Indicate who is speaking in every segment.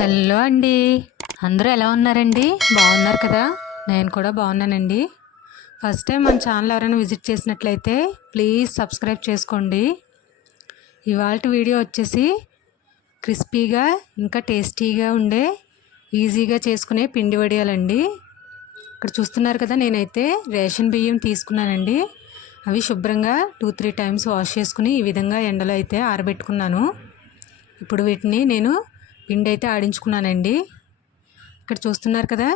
Speaker 1: Hello అండి. అందరూ ఎలా ఉన్నారండి? బాగున్నారు కదా? నేను కూడా బాగున్నానండి. ఫస్ట్ టైం మన ఛానల్ ఎవరైనా విజిట్ చేసినట్లయితే ప్లీజ్ సబ్స్క్రైబ్ చేసుకోండి. ఇవాళ వీడియో వచ్చేసి క్రిస్పీగా ఇంకా టేస్టీగా ఉండే ఈజీగా చేసుకునే పిండి వడియాలండి. ఇక్కడ చూస్తున్నారు కదా నేనైతే రేషన్ బియ్యం తీసుకున్నానండి. అవి శుభ్రంగా టూ త్రీ టైమ్స్ వాష్ చేసుకుని ఈ విధంగా ఎండలో అయితే ఆరబెట్టుకున్నాను. ఇప్పుడు వీటిని నేను పిండి అయితే ఆడించుకున్నానండి. ఇక్కడ చూస్తున్నారు కదా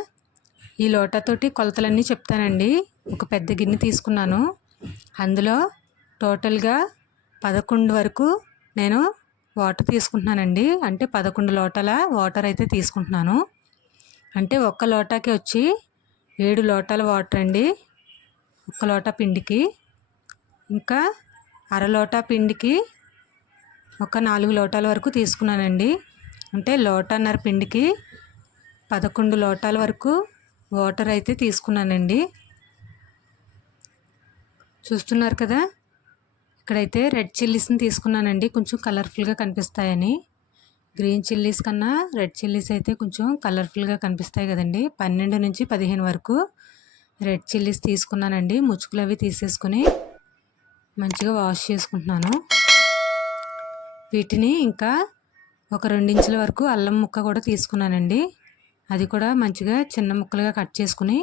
Speaker 1: ఈ లోటాతోటి కొలతలన్నీ చెప్తానండి. ఒక పెద్ద గిన్నె తీసుకున్నాను. అందులో టోటల్గా పదకొండు వరకు నేను వాటర్ తీసుకుంటున్నానండి. అంటే పదకొండు లోటాల వాటర్ అయితే తీసుకుంటున్నాను. అంటే ఒక్క లోటాకి వచ్చి ఏడు లోటాల వాటర్ అండి ఒక్క లోటా పిండికి. ఇంకా అర లోటా పిండికి ఒక నాలుగు లోటాల వరకు తీసుకున్నానండి. అంటే లోటన్నర పిండికి పదకొండు లోటాల వరకు వాటర్ అయితే తీసుకున్నానండి. చూస్తున్నారు కదా? ఇక్కడైతే రెడ్ చిల్లీస్ని తీసుకున్నానండి. కొంచెం కలర్ఫుల్గా కనిపిస్తాయని. గ్రీన్ చిల్లీస్ కన్నా రెడ్ చిల్లీస్ అయితే కొంచెం కలర్ఫుల్గా కనిపిస్తాయి కదండి. పన్నెండు నుంచి పదిహేను వరకు రెడ్ చిల్లీస్ తీసుకున్నానండి. ముచ్చుకులు అవి తీసేసుకుని మంచిగా వాష్ చేసుకుంటున్నాను. వీటిని ఇంకా ఒక రెండించుల వరకు అల్లం ముక్క కూడా తీసుకున్నానండి. అది కూడా మంచిగా చిన్న ముక్కలుగా కట్ చేసుకుని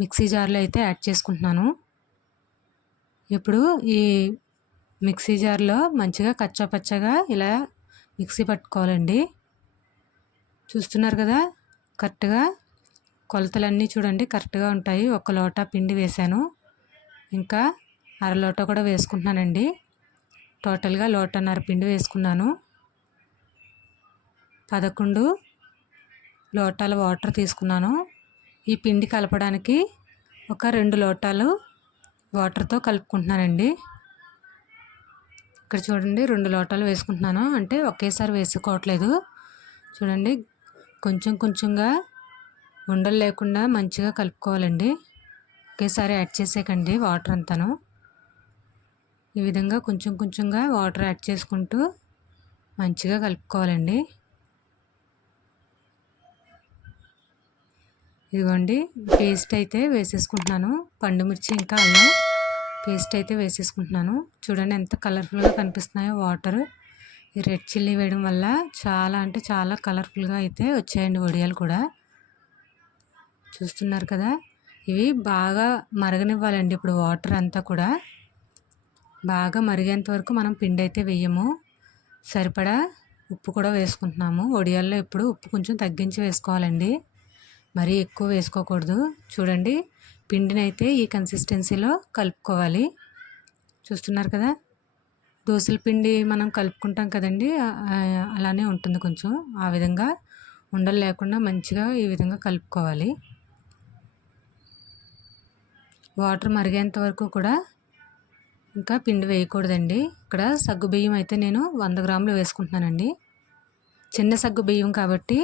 Speaker 1: మిక్సీ జార్లో అయితే యాడ్ చేసుకుంటున్నాను. ఇప్పుడు ఈ మిక్సీ జార్లో మంచిగా కచ్చా పచ్చగా ఇలా మిక్సీ పట్టుకోవాలండి. చూస్తున్నారు కదా కరెక్ట్గా కొలతలన్నీ చూడండి కరెక్ట్గా ఉంటాయి. ఒక లోటా పిండి వేశాను. ఇంకా అర లోటా కూడా వేసుకుంటున్నానండి. టోటల్గా లోటన్నర పిండి వేసుకున్నాను. పదకొండు లోటాల వాటర్ తీసుకున్నాను. ఈ పిండి కలపడానికి ఒక రెండు లోటాలు వాటర్తో కలుపుకుంటున్నానండి. ఇక్కడ చూడండి రెండు లోటాలు వేసుకుంటున్నాను. అంటే ఒకేసారి వేసుకోవట్లేదు. చూడండి కొంచెం కొంచెంగా ఉండలు లేకుండా మంచిగా కలుపుకోవాలండి. ఒకేసారి యాడ్ చేసేకండి వాటర్ అంతాను. ఈ విధంగా కొంచెం కొంచెంగా వాటర్ యాడ్ చేసుకుంటూ మంచిగా కలుపుకోవాలండి. ఇదిగోండి పేస్ట్ అయితే వేసేసుకుంటున్నాను. పండు మిర్చి ఇంకా అల్లం పేస్ట్ అయితే వేసేసుకుంటున్నాను. చూడండి ఎంత కలర్ఫుల్గా కనిపిస్తున్నాయో వాటర్. ఈ రెడ్ చిల్లీ వేయడం వల్ల చాలా అంటే చాలా కలర్ఫుల్గా అయితే వచ్చాయండి వడియాలు కూడా. చూస్తున్నారు కదా ఇవి బాగా మరగనివ్వాలండి ఇప్పుడు వాటర్ అంతా కూడా. బాగా మరిగేంత వరకు మనం పిండి అయితే వేయము. సరిపడా ఉప్పు కూడా వేసుకుంటున్నాము. వడియాల్లో ఇప్పుడు ఉప్పు కొంచెం తగ్గించి వేసుకోవాలండి. మరీ ఎక్కువ వేసుకోకూడదు. చూడండి పిండిని అయితే ఈ కన్సిస్టెన్సీలో కలుపుకోవాలి. చూస్తున్నారు కదా? దోశల పిండి మనం కలుపుకుంటాం కదండి అలానే ఉంటుంది కొంచెం. ఆ విధంగా ఉండలు లేకుండా మంచిగా ఈ విధంగా కలుపుకోవాలి. వాటర్ మరిగేంత వరకు కూడా ఇంకా పిండి వేయకూడదండి. ఇక్కడ సగ్గు బియ్యం అయితే నేను వంద గ్రాములు వేసుకుంటున్నానండి. చిన్న సగ్గు బియ్యం కాబట్టి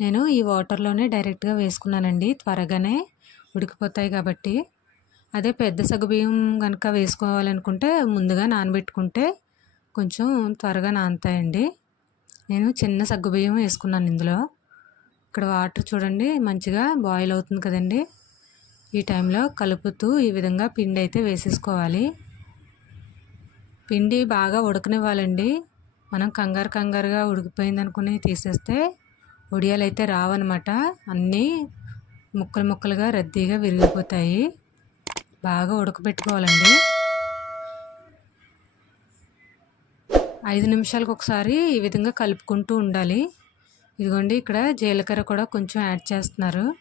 Speaker 1: నేను ఈ వాటర్లోనే డైరెక్ట్గా వేసుకున్నానండి. త్వరగానే ఉడికిపోతాయి కాబట్టి. అదే పెద్ద సగ్గుబియ్యం కనుక వేసుకోవాలనుకుంటే ముందుగా నానబెట్టుకుంటే కొంచెం త్వరగా నానతాయండి. నేను చిన్న సగ్గుబియ్యం వేసుకున్నాను ఇందులో. ఇక్కడ వాటర్ చూడండి మంచిగా బాయిల్ అవుతుంది కదండి. ఈ టైంలో కలుపుతూ ఈ విధంగా పిండి అయితే వేసేసుకోవాలి. పిండి బాగా ఉడకనివ్వాలండి. మనం కంగారు కంగారుగా ఉడికిపోయింది అనుకుని తీసేస్తే ఒడియాలు అయితే రావన్నమాట. అన్నీ ముక్కలు ముక్కలుగా రద్దీగా విరిగిపోతాయి. బాగా ఉడకబెట్టుకోవాలండి. ఐదు నిమిషాలకు ఒకసారి ఈ విధంగా కలుపుకుంటూ ఉండాలి. ఇదిగోండి ఇక్కడ జీలకర్ర కూడా కొంచెం యాడ్ చేస్తున్నారు.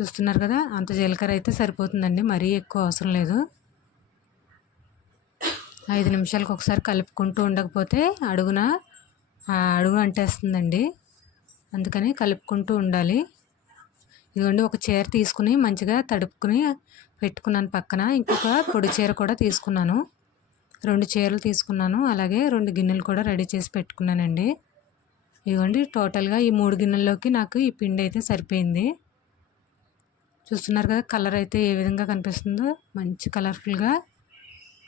Speaker 1: చూస్తున్నారు కదా అంత జీలకర్ర అయితే సరిపోతుందండి మరీ ఎక్కువ అవసరం లేదు. ఐదు నిమిషాలకు ఒకసారి కలుపుకుంటూ ఉండకపోతే అడుగున అడుగు అంటేస్తుందండి. అందుకని కలుపుకుంటూ ఉండాలి. ఇదిగోండి ఒక చీర తీసుకుని మంచిగా తడుపుకుని పెట్టుకున్నాను పక్కన. ఇంకొక పొడి చీర కూడా తీసుకున్నాను. రెండు చీరలు తీసుకున్నాను. అలాగే రెండు గిన్నెలు కూడా రెడీ చేసి పెట్టుకున్నానండి. ఇదిగోండి టోటల్గా ఈ మూడు గిన్నెల్లోకి నాకు ఈ పిండి అయితే సరిపోయింది. చూస్తున్నారు కదా కలర్ అయితే ఏ విధంగా కనిపిస్తుందో. మంచి కలర్ఫుల్గా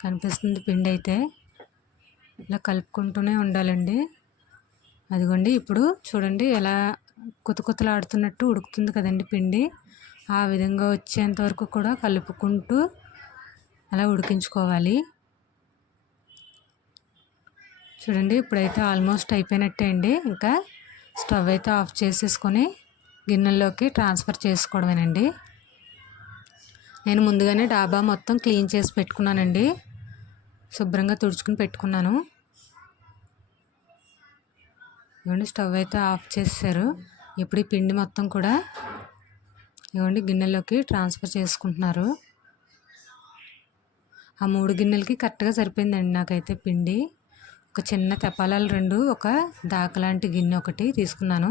Speaker 1: కనిపిస్తుంది పిండి అయితే. ఇలా కలుపుకుంటూనే ఉండాలండి. అదిగోండి ఇప్పుడు చూడండి ఎలా కుతకుతలాడుతున్నట్టు ఉడుకుతుంది కదండి పిండి. ఆ విధంగా వచ్చేంత వరకు కూడా కలుపుకుంటూ అలా ఉడికించుకోవాలి. చూడండి ఇప్పుడైతే ఆల్మోస్ట్ అయిపోయినట్టే అండి. ఇంకా స్టవ్ అయితే ఆఫ్ చేసేసుకొని గిన్నెల్లోకి ట్రాన్స్ఫర్ చేసుకోవడమేనండి. నేను ముందుగానే డాబా మొత్తం క్లీన్ చేసి పెట్టుకున్నానండి. శుభ్రంగా తుడుచుకుని పెట్టుకున్నాను. ఇవ్వండి స్టవ్ అయితే ఆఫ్ చేశారు ఇప్పుడు ఈ పిండి మొత్తం కూడా ఇవ్వండి గిన్నెలోకి ట్రాన్స్ఫర్ చేసుకుంటున్నారు. ఆ మూడు గిన్నెలకి కరెక్ట్గా సరిపోయిందండి నాకైతే పిండి. ఒక చిన్న తెపాలాలు రెండు ఒక దాకలాంటి గిన్నె ఒకటి తీసుకున్నాను.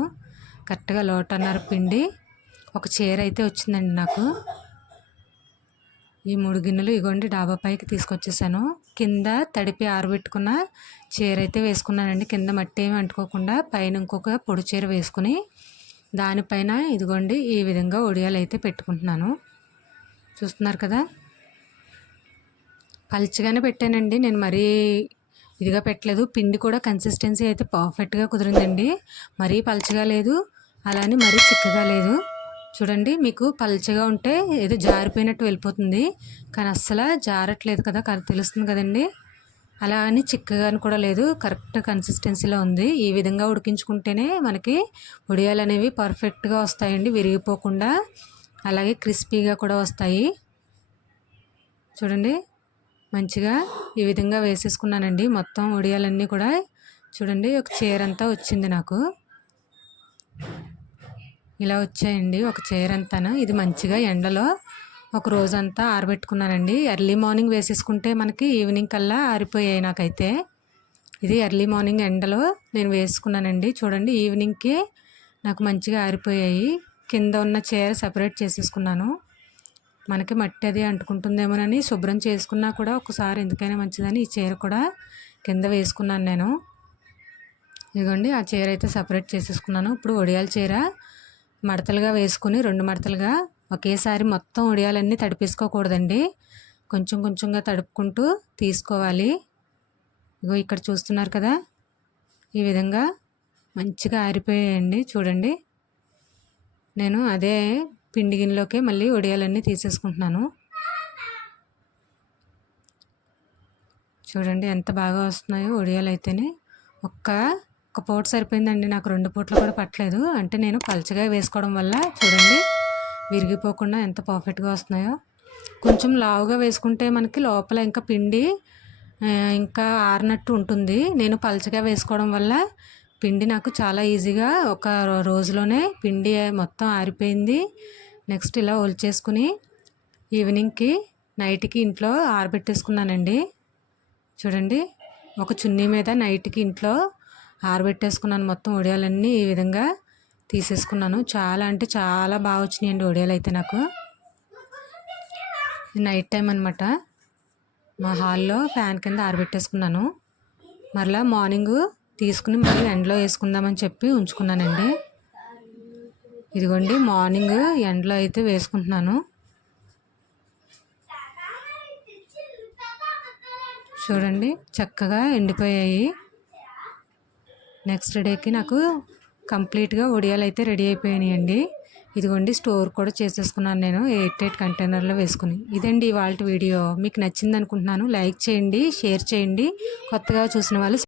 Speaker 1: కరెక్ట్గా లోటన్నర పిండి. ఒక చీర అయితే వచ్చిందండి నాకు. ఈ మూడు గిన్నెలు ఇగోండి డాబా పైకి తీసుకొచ్చేసాను. కింద తడిపి ఆరబెట్టుకున్న చీర అయితే వేసుకున్నానండి. కింద మట్టి ఏమి అంటుకోకుండా పైన ఇంకొక పొడి చీర వేసుకుని దానిపైన ఇదిగోండి ఈ విధంగా ఒడియాలు అయితే పెట్టుకుంటున్నాను. చూస్తున్నారు కదా? పల్చగానే పెట్టానండి. నేను మరీ ఇదిగా పెట్టలేదు. పిండి కూడా కన్సిస్టెన్సీ అయితే పర్ఫెక్ట్గా కుదిరిందండి. మరీ పల్చగా లేదు. అలానే మరీ చిక్కగా లేదు. చూడండి మీకు పల్చగా ఉంటే ఏదో జారిపోయినట్టు వెళ్ళిపోతుంది. కానీ అస్సలు జారట్లేదు కదా తెలుస్తుంది కదండి. అలా అని చిక్కగా కూడా లేదు కరెక్ట్ కన్సిస్టెన్సీలో ఉంది. ఈ విధంగా ఉడికించుకుంటేనే మనకి ఉడియాలు అనేవి పర్ఫెక్ట్గా వస్తాయండి విరిగిపోకుండా. అలాగే క్రిస్పీగా కూడా వస్తాయి. చూడండి మంచిగా ఈ విధంగా వేసేసుకున్నానండి. మొత్తం ఉడియాలన్నీ కూడా చూడండి ఒక చీర అంతా వచ్చింది నాకు. ఇలా వచ్చాయండి. ఒక చీర అంతాను. ఇది మంచిగా ఎండలో ఒక రోజంతా ఆరబెట్టుకున్నానండి. ఎర్లీ మార్నింగ్ వేసేసుకుంటే మనకి ఈవినింగ్ కల్లా ఆరిపోయాయి నాకైతే. ఇది ఎర్లీ మార్నింగ్ ఎండలో నేను వేసుకున్నానండి. చూడండి ఈవినింగ్కి నాకు మంచిగా ఆరిపోయాయి. కింద ఉన్న చీర సపరేట్ చేసేసుకున్నాను. మనకి మట్టి అది అంటుకుంటుందేమోనని శుభ్రం చేసుకున్నా కూడా ఒకసారి ఎందుకైనా మంచిదని ఈ చీర కూడా కింద వేసుకున్నాను నేను. ఇదిగోండి ఆ చీర అయితే సపరేట్ చేసేసుకున్నాను. ఇప్పుడు ఒడియాల చీర మడతలుగా వేసుకుని రెండు మడతలుగా ఒకేసారి మొత్తం ఉడియాలన్నీ తడిపేసుకోకూడదండి. కొంచెం కొంచెంగా తడుపుకుంటూ తీసుకోవాలి. ఇగో ఇక్కడ చూస్తున్నారు కదా? ఈ విధంగా మంచిగా ఆరిపోయాయండి. చూడండి. నేను అదే పిండి గిన్నెలోకి మళ్ళీ ఉడియాలన్నీ తీసేసుకుంటున్నాను. చూడండి ఎంత బాగా వస్తున్నాయో ఒడియాలు అయితేనే ఒక్క ఒక పూట సరిపోయిందండి. నాకు రెండు పూటలు కూడా పట్టలేదు. అంటే నేను పలచగా వేసుకోవడం వల్ల చూడండి విరిగిపోకుండా ఎంత పర్ఫెక్ట్గా వస్తున్నాయో. కొంచెం లావుగా వేసుకుంటే మనకి లోపల ఇంకా పిండి ఇంకా ఆరినట్టు ఉంటుంది. నేను పలచగా వేసుకోవడం వల్ల పిండి నాకు చాలా ఈజీగా ఒక రోజులోనే పిండి మొత్తం ఆరిపోయింది. నెక్స్ట్ ఇలా ఒలిచేసుకుని ఈవినింగ్కి నైట్కి ఇంట్లో ఆరబెట్టేసుకున్నానండి. చూడండి ఒక చున్నీ మీద నైట్కి ఇంట్లో ఆరబెట్టేసుకున్నాను. మొత్తం ఒడియాలన్నీ ఈ విధంగా తీసేసుకున్నాను. చాలా అంటే చాలా బాగా వచ్చినాయండి ఒడియాలు అయితే నాకు. నైట్ టైం అనమాట మా హాల్లో ఫ్యాన్ కింద ఆరబెట్టేసుకున్నాను. మరలా మార్నింగ్ తీసుకుని మళ్ళీ ఎండలో వేసుకుందామని చెప్పి ఉంచుకున్నానండి. ఇదిగోండి మార్నింగ్ ఎండలో అయితే వేసుకుంటున్నాను. చూడండి చక్కగా ఎండిపోయాయి. నెక్స్ట్ డేకి నాకు కంప్లీట్గా ఒడియాలు అయితే రెడీ అయిపోయినాయండి. ఇదిగోండి స్టోర్ కూడా చేసేసుకున్నాను నేను. ఎయిట్ ఎయిట్ కంటైనర్లో వేసుకుని. ఇదండి ఇవాళ వీడియో. మీకు నచ్చింది అనుకుంటున్నాను లైక్ చేయండి షేర్ చేయండి. కొత్తగా చూసిన వాళ్ళు